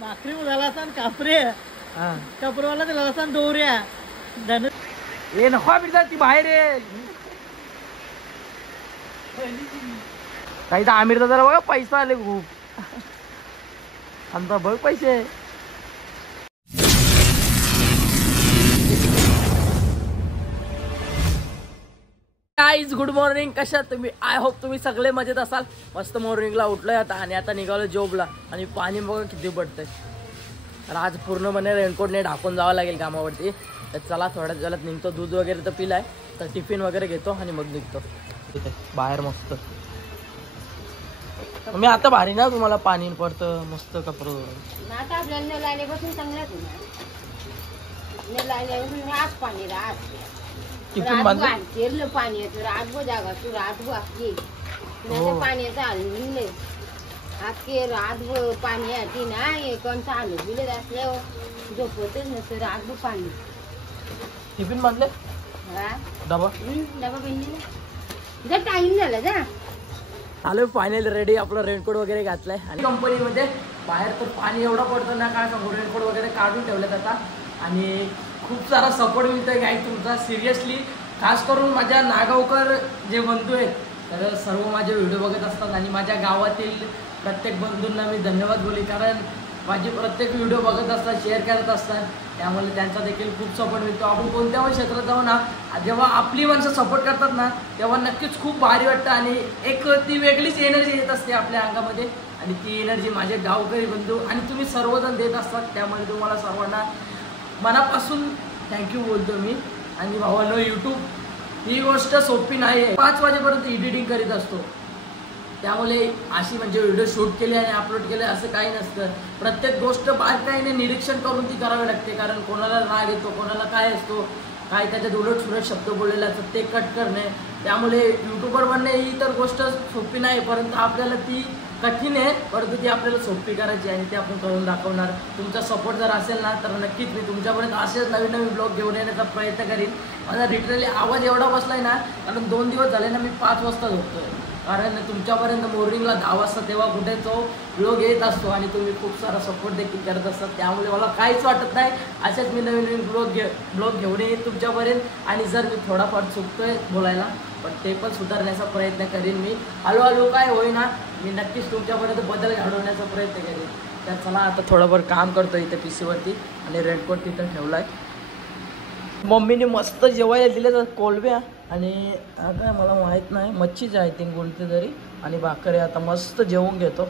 भाकरी झाला असता कापरे कापरवाला झाला असता दोऱ्या धन ए नको बिरजा ती बाहेर आहे. काही तर आमिर दादा बघा पैसा आले खूप. आमचा बघ पैसे. Guys good morning. कशा तुम्ही? आय होप तुम्ही सगळे मजेत असाल. मस्त मॉर्निंगला उठलोय आता आणि आता निघालो जॉबला. आणि पाणी बघा किती पडतंय. तर आज पूर्णपणे रेनकोटने ढाकून जावं लागेल कामावरती. तर चला थोड्याच वेळात निघतो. दूध वगैरे तर पिलाय तर टिफिन वगैरे घेतो आणि मग निघतो. तिथे बाहेर मस्त मी आता भारी ना तुम्हाला पाणी पडतं मस्त कपडे. आता आपल्याला लायल्यापासून चांगलाच आज पाणी आज टिफिन बांधलं केलं पाणी येतं रातभर जागा तू रातभर असली पाण्याचं आलं नाही. आज के रातभर पाणी आधी नाही कोणतं आलं बिलत असल्यावर झोपतच नसतं रातभर पाणी. टिफिन बांधले हा डबा डबा बिनले जर टाइम झाला जा. आलो फायनल रेडी. आपलं रेनकोट वगैरे घातलंय आणि कंपनीमध्ये बाहेर तर पाणी एवढं पडतं ना काय सांगू. रेनकोट वगैरे काढून ठेवलेत आता आणि खूप सारा सपोर्ट मिळतोय गाईज तुमचा. सिरियसली खास करून माझ्या नागावकर जे बंधू आहेत तर सर्व माझे व्हिडिओ बघत असतात आणि माझ्या गावातील प्रत्येक बंधूंना मी धन्यवाद बोली. कारण माझी प्रत्येक व्हिडिओ बघत असतात, शेअर करत असतात. त्यामुळे त्यांचा देखील खूप सपोर्ट मिळतो. आपण कोणत्या पण क्षेत्रात जाऊ ना जेव्हा आपली माणसं सपोर्ट करतात ना तेव्हा नक्कीच खूप भारी वाटतं आणि एक ती वेगळीच एनर्जी येत असते आपल्या अंगामध्ये. आणि ती एनर्जी माझे गावकरी बंधू आणि तुम्ही सर्वजण देत असतात. त्यामुळे तुम्हाला सर्वांना मनापासून थँक्यू बोलतो मी. आणि भावांनो यूट्यूब ही गोष्ट सोपी नाही आहे. 5 वाजेपर्यंत एडिटिंग करीत असतो. त्यामुळे अशी म्हणजे व्हिडिओ शूट केले आणि अपलोड केले असं काही नसतं. प्रत्येक गोष्ट बारकाईने निरीक्षण करून ती करावी लागते. कारण कोणाला राग येतो, कोणाला काय असतो, काय त्याच्यात उलट सुलट शब्द बोललेला असतात ते कट करणे. त्यामुळे यूट्यूबर बनणे ही तर गोष्ट सोपी नाही परंतु आपल्याला ती कठीण आहे परंतु ती आपल्याला सोपी करायची आणि ते आपण करून दाखवणार. तुमचा सपोर्ट जर असेल ना तर नक्कीच मी तुमच्यापर्यंत असेच नवीन नवीन ब्लॉग घेऊन येण्याचा प्रयत्न करीन. माझा लिटरली आवाज एवढा बसलाय ना कारण 2 दिवस झाले ना मी 5 वाजता झोपतोय. कारण तुमच्यापर्यंत मॉर्निंगला 10 वाजता तेव्हा कुठे तो ब्लॉग येत असतो आणि तुम्ही खूप सारा सपोर्ट देखील करत असतात. त्यामुळे मला काहीच वाटत नाही. असेच मी नवीन नवीन ब्लॉग घेऊन येईन तुमच्यापर्यंत. आणि जर मी थोडाफार चुकतोय बोलायला पण ते पण सुधारण्याचा प्रयत्न करीन मी. हळूहळू काय होईना मी नक्कीच तुमच्यापर्यंत बदल घडवण्याचा प्रयत्न करेन. तर चला आता थोडंफार काम करतो इथे PC वरती आणि रेनकोट तिथं ठेवलाय. मम्मीने मस्त जेवायला दिले तर कोलब्या आणि आता मला माहीत नाही मच्छीच आहे थिंक बोलते तरी आणि भाकरी. आता मस्त जेवून घेतो.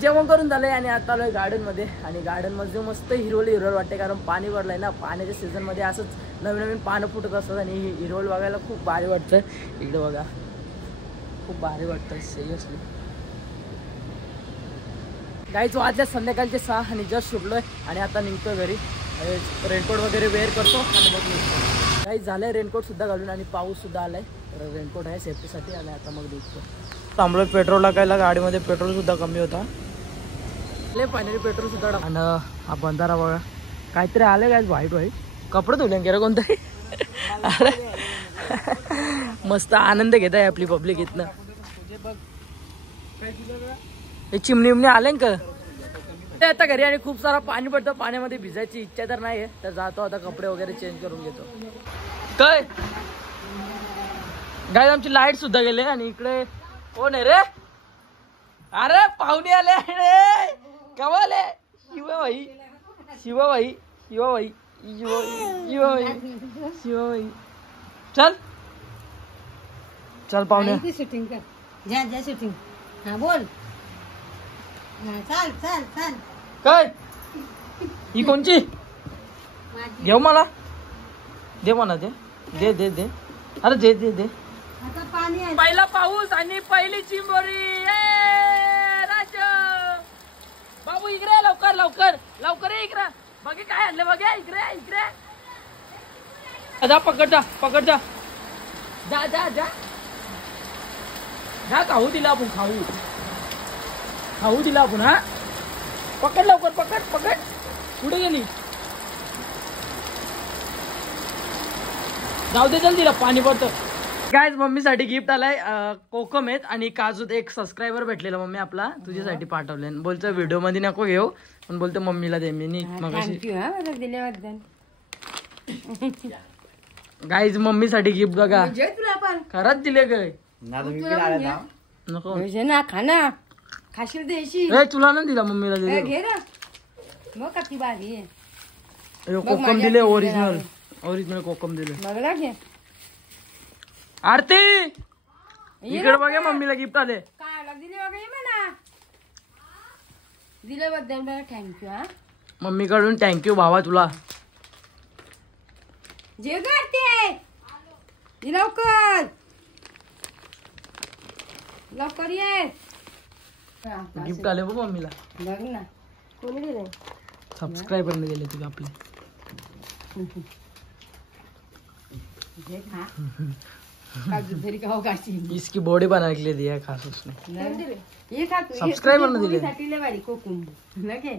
जेवण करून झालं आहे आणि आता आलो आहे गार्डनमध्ये. आणि गार्डनमध्ये मस्त हिरवळ वाटते कारण पाणी पडलं आहे ना. पाण्याच्या सीझनमध्ये असंच नवीन नवीन पानं फुटत असतात आणि हिरवळ बघायला खूप भारी वाटतं. इकडे बघा खूप भारी वाटतं सिरियसली. गाईच वाजल्या संध्याकाळचे 6 आणि जस्ट सुटलो आहे आणि आता निघतो घरी. रेनकोट वगैरे वेअर करतो आणि मग निघतो. काही झालंय रेनकोट सुद्धा घालून आणि पाऊस सुद्धा आलाय. तर रेनकोट आहे सेफ्टीसाठी आणि आता मग निघतो. थांबलो पेट्रोल टाकायला. गाडीमध्ये पेट्रोल सुद्धा कमी होता. फायनली पेट्रोल सुद्धा आणि हा बंधारा बघा काहीतरी आले काय व्हाईट कपडे धुले गेलं कोणतरी. अरे मस्त आनंद घेत आहे आपली पब्लिक इथनं. हे चिमणी आले का आता घरी आणि खूप सारा पाणी पडतं. पाण्यामध्ये भिजायची इच्छा तर नाही आहे तर जातो आता कपडे वगैरे चेंज करून घेतो. काय गाय आमची लाईट सुद्धा गेले आणि इकडे कोण आहे रे? अरे पाहुणे आले रे कमाले. शिवाबाई शिवाबाई शिवाबाई शिवाबाई शिवाबाई चल चल पाहुणे शूटिंग कर जा शूटिंग. हा बोल चाल चाल चाल. काय ही कोणची घेऊ मला दे म्हणा दे दे दे अरे दे दे दे. आता पाणी आहे. पहिला पाऊस आणि पहिली चिंबोरी. राज बाबू इकडे लवकर लवकर लवकर इकडे बघे काय आणलं बघे इकडे इकडे जा पकड जा जा जा जा जा. खाऊ दिला आपण खाऊ दिला आपण. हा पकड लवकर पकड कुठे गेली? जाऊ दे जल्दीला पाणी पडतं. गाइस मम्मीसाठी गिफ्ट आलाय कोकम आहेत आणि काजूत एक सबस्क्रायबर भेटलेला मम्मी आपला तुझ्यासाठी पाठवले बोलतो व्हिडिओ मध्ये नको घेऊ पण बोलतो मम्मीला दे मी मग गाइस मम्मीसाठी गिफ्ट बघा खरंच दिले काय नको खाना खाशील देशी तुला नाही दिला मम्मीला दिले घे ना मग किती भारी आहे कोकम दिले ओरिजिनल कोकम दिले बघला घे आरती इकडे बघा मम्मीला गिफ्ट आले काय दिले बघा म्हणा दिल्याबद्दल बघा थँक्यू हा मम्मी कडून थँक्यू भावा तुला जे करते लवकर लवकर ये गिफ्ट आले बघ मम्मीला बघ ना कोणी दिले सबस्क्रायबरने दिले तुला आपले इसकी बॉडी बना के लिए दिया है खास उसने सबस्क्राइबर ने दिले कोकुम लगे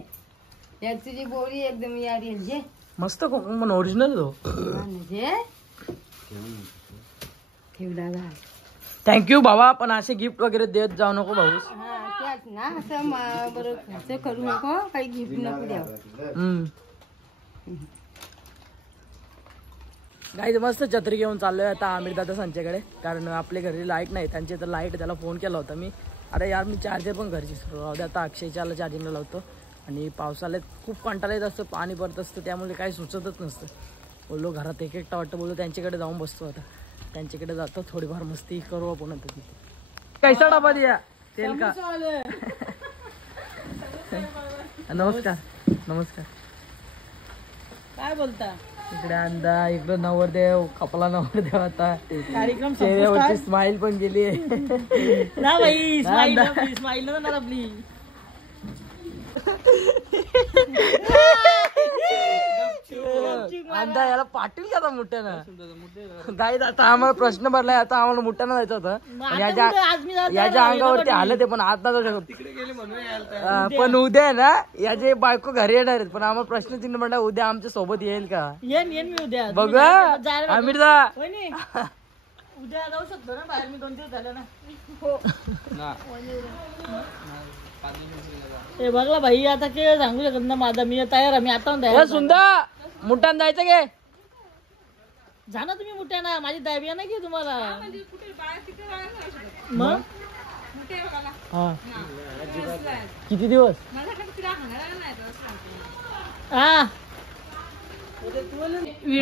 यार तुझी बॉडी एकदम यार ये मस्त कोकम पण ओरिजिनल तो थँक्यू बाबा पण असे गिफ्ट वगैरे देत जाऊ नको भाऊ ना असं बरोबर खर्च करू नको काही गिफ्ट नको द्यावं गाईज मस्त छत्री घेऊन चाललोय आता आमिर दादा सांच्याकडे कारण आपल्या घरी लाईट नाही त्यांची तर लाईट त्याला फोन केला होता मी अरे यार मी चार्जर पण घरची राहू दे आता अक्षयच्याला चार्जिंगला लावतो आणि पावसाळ्यात खूप कंटाळा येत असतं पाणी पडत असतं त्यामुळे काही सुचतच नसतं बोललो घरात एक एकटा वाटतं बोललो त्यांच्याकडे जाऊन बसतो आता त्यांच्याकडे जातो थोडीफार मस्ती करू आपण आता तिथे कैसा डबा दिया तेल का नमस्कार नमस्कार काय बोलता इकडे अंदा इकडे नवरदेव कपला नवरदेव आता कार्यक्रम चेहऱ्यावरची स्माइल पण गेली ना भाई स्माइल ना आपली अंदा याला पाटील का आता मोठ्यानं गाईत आता आम्हाला प्रश्न भरलाय आता आम्हाला मोठ्यानं जायचं होतं याच्या अंगावरती आलं ते पण आता जाऊ शकत पण उद्या ना याचे बायको घरी येणार आहेत पण आम्हाला प्रश्न चिन्ह म्हणला उद्या आमच्या सोबत येईल का येईन मी उद्या बघा आमिर दा उद्या जाऊ शकतो ना बाहेर मी 2 दिवस झाले ना हे बघला भाई आता काय सांगू शकत ना माझा मी तयार आहे मी आता सुंदर मुठान जायचं गे जा ना तुम्ही मुठ्या ना माझी दाबिया नाही की तुम्हाला मग किती दिवस हा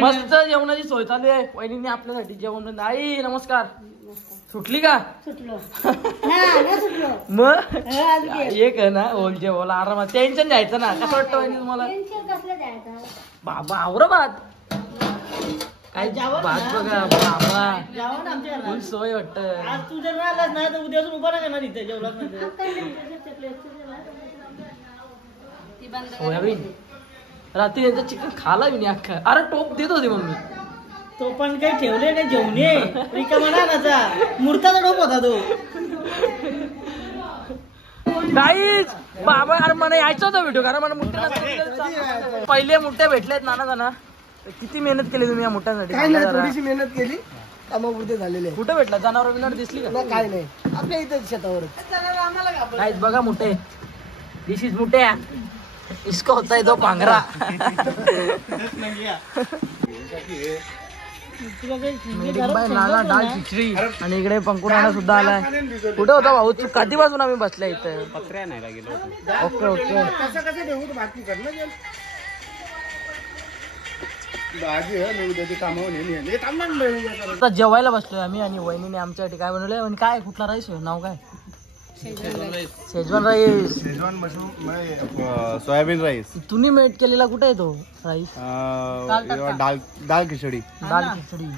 मस्त जेवणाची सोय चालू आहे वहिनीने आपल्यासाठी जेवण आई नमस्कार सुटली का सुटलो मग एक आहे ना ओल जेवला आरामात टेन्शन द्यायचं ना कसं वाटतं वहिनी तुम्हाला बाबा औरंगाबाद काय भात बघा बाबा फुल सोय वाटत आज तू जर आलास नाही तर उद्या उभा नाही करणार इथे जेवलाच सोयाबीन रात्री यांचं चिकन खाला मी अख्खा अरे टोप देत होती मम्मी तो पण काही ठेवले नाही जेवणे रिकामा नाचा मूर्ताचा टोप होता तो काहीच बाबा अरे मला यायचं होतं व्हिडिओ कारण मला मुठ्या पहिले मुठ्या भेटल्यात नाना किती मेहनत केली तुम्ही या मुठ्यासाठी थोडीशी मेहनत केली कामापुरते झालेले कुठे भेटला जनावर बिनावर दिसली का काय नाही आपल्या इथे शेतावर काहीच बघा मुठे दिस इज मुठ्या इसको होता है दो पांघरा नाना डाळ खिचडी आणि इकडे पंकुडाना सुद्धा आलाय कुठे होता भाऊ तू कधीपासून आम्ही बसल्या इथे ओके ओके आता जेवायला बसलोय आम्ही आणि वहिनीने आमच्यासाठी काय बनवलंय आणि काय कुठला राईस नाव काय Schezwan rice Schezwan mushroom soybean rice तुम्ही मेट केलेला कुठे आहे तो राईस दाल खिचडी दाल खिचडी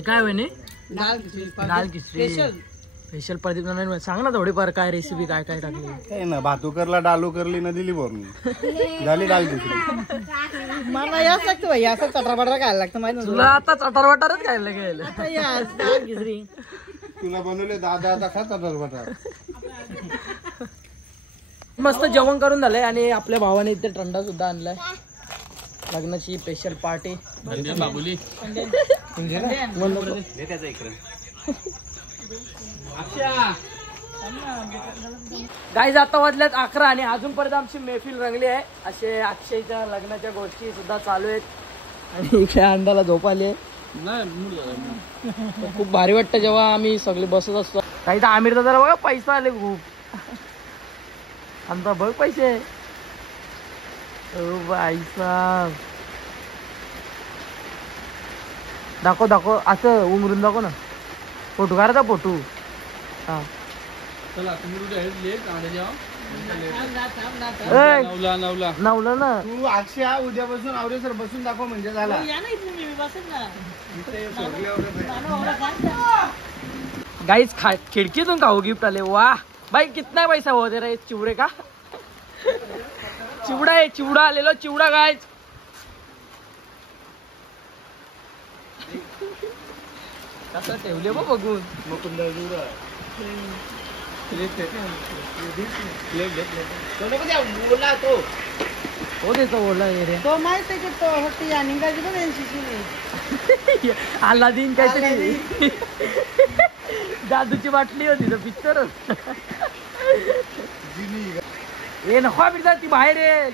काय वहिनी दाल खिचडी स्पेशल प्रदीप नाना सांग ना थोडीफार काय रेसिपी काय काय टाकली काय ना भातुकरला डालू करली ना दिली बोरणी झाली दाल खिचडी मला याच लागतं भाई असं चटरपटर खायला लागतं माहिती तुला आता चटरवटारच खायला गेलं खिचडी तुला बनवले दादा आता खातात बटाटा मस्त जेवण करून झालंय आणि आपल्या भावाने इथे थंडा सुद्धा आणलाय लग्नाची स्पेशल पार्टी बाबुली गाईज आता वाजल्यात 11 आणि अजूनपर्यंत आमची मैफिल रंगली आहे. असे अक्षयच्या लग्नाच्या गोष्टी सुद्धा चालू आहेत आणि इकडे अंडाला झोप आली आहे. खूप भारी वाटतं जेव्हा आम्ही सगळे बसत असतो. काही तर आमिर दादा बघा पैसा आले खूप. आमचा बघ पैसे पैसा दाखव दाखव असं उमरून दाखव ना. फोटो काढा फोटो. हा नवला ना तू अक्षय उद्यापासून आवरे सर बसून दाखव म्हणजे झाला. गाईज खिडकीतून खाऊ गिफ्ट आले. वा भाई कितना पैसा हो दे रे चिवडे का. चिवडा आहे चिवडा आलेलो चिवडा गाईज. कसं ठेवले बघ बघून. हो देतो बोलला रे तो माहित आहे की तो होती निघायची पण एनसीसी अल्लादीन काहीतरी जादूची बाटली होती तो पिक्चर. ए नको बिरदा ती बाहेर आहे.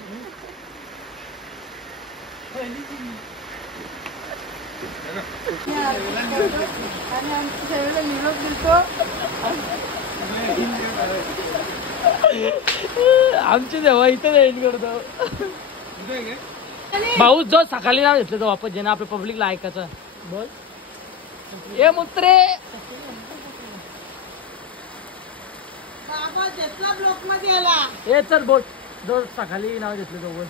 आमची जेव्हा इथं एंड करतो. भाऊ जो सकाळी नाव घेतलं तो वापस जे ना आपल्या पब्लिकला ऐकायचं बोल. ए मुत्रे हे चल बोल. जो सकाळी नाव घेतलं तो बोल.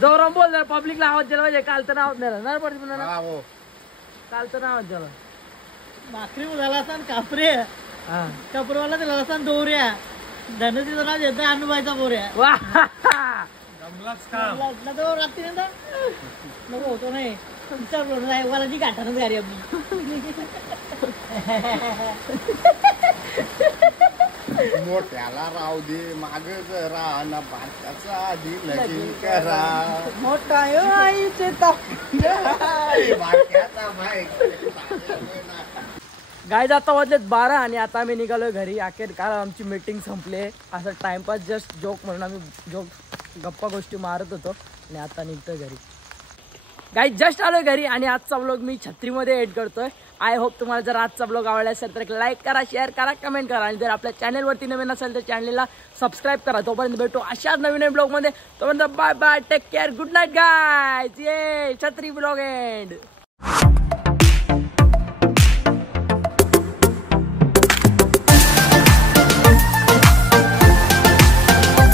जोराम बोल जरा पब्लिकला आवाज दिला पाहिजे. काल तर नाव द्यायला नाही पडत. काल तर नाव द्यायला भाकरी झाला असता कापरे कापरवाला दिला असता दोऱ्या धनसीचा नाव येत अनुबाईचा बोऱ्या. वा तो रात्री नको होतो नाही वालाची गाठानच गाडी आपली. मोठ्याला राहू दे माग जरा ना बारकाचा आधी लगीन करा. मोठा आईचे गाईज आता वाजलेत 12 आणि आता आम्ही निघालोय घरी. अखेर काल आमची मीटिंग संपली. असं टाइमपास जस्ट जोक म्हणून आम्ही जोक गप्पा गोष्टी मारत होतो आणि आता निघतोय घरी. गाईज जस्ट आलोय घरी आणि आजचा व्लॉग मी छत्रीमध्ये एड करतोय. आय होप तुम्हाला जर आजचा ब्लॉग आवडला असेल तर एक लाईक करा, शेअर करा, कमेंट करा आणि जर आपल्या चॅनलवरती नवीन असेल तर चॅनलला सबस्क्राईब करा. तोपर्यंत भेटू अशाच नवीन ब्लॉगमध्ये. तोपर्यंत bye bye, take care, good night guys. ये छत्री ब्लॉग एंड.